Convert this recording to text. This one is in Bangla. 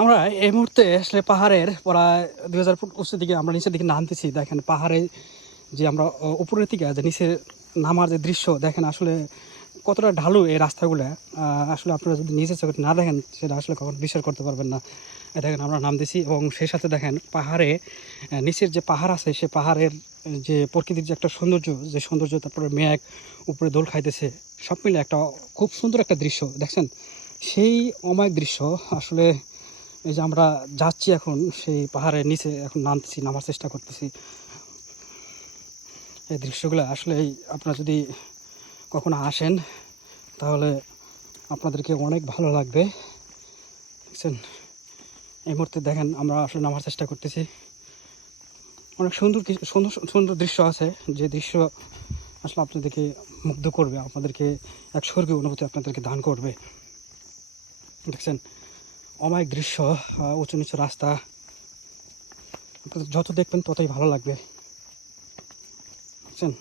আমরা এই মুহূর্তে আসলে পাহাড়ের প্রায় 2000 ফুট উঁচুর দিকে আমরা নিচের দিকে নামতেছি। দেখেন পাহাড়ে যে আমরা উপরের দিকে যে নিচে নামার যে দৃশ্য দেখেন আসলে কতটা ঢালু এই রাস্তাগুলো। আসলে আপনারা যদি নিজের চোখে না দেখেন সেটা আসলে কখনো বিশ্বাস করতে পারবেন না। দেখেন আমরা নামতেছি এবং সেই সাথে দেখেন পাহাড়ে নিচের যে পাহাড় আছে সে পাহাড়ের যে প্রকৃতির যে একটা সৌন্দর্য, যে সৌন্দর্য, তারপরে মেঘ উপরে দোল খাইতেছে, সব মিলে একটা খুব সুন্দর একটা দৃশ্য দেখছেন। সেই অমায়িক দৃশ্য আসলে এই যে আমরা যাচ্ছি এখন সেই পাহাড়ের নিচে, এখন নামতেছি, নামার চেষ্টা করতেছি। এই দৃশ্যগুলো আসলেই আপনারা যদি কখনো আসেন তাহলে আপনাদেরকে অনেক ভালো লাগবে। দেখছেন এই মুহূর্তে দেখেন আমরা আসলে নামার চেষ্টা করতেছি। অনেক সুন্দর কিছু সুন্দর সুন্দর দৃশ্য আছে, যে দৃশ্য আসলে আপনাদেরকে মুগ্ধ করবে, আপনাদেরকে এক স্বর্গীয় অনুভূতি আপনাদেরকে দান করবে। দেখছেন অমায়িক দৃশ্য, উঁচু নিচু রাস্তা, আপনাদের যত দেখবেন ততই ভালো লাগবে। বুঝছেন।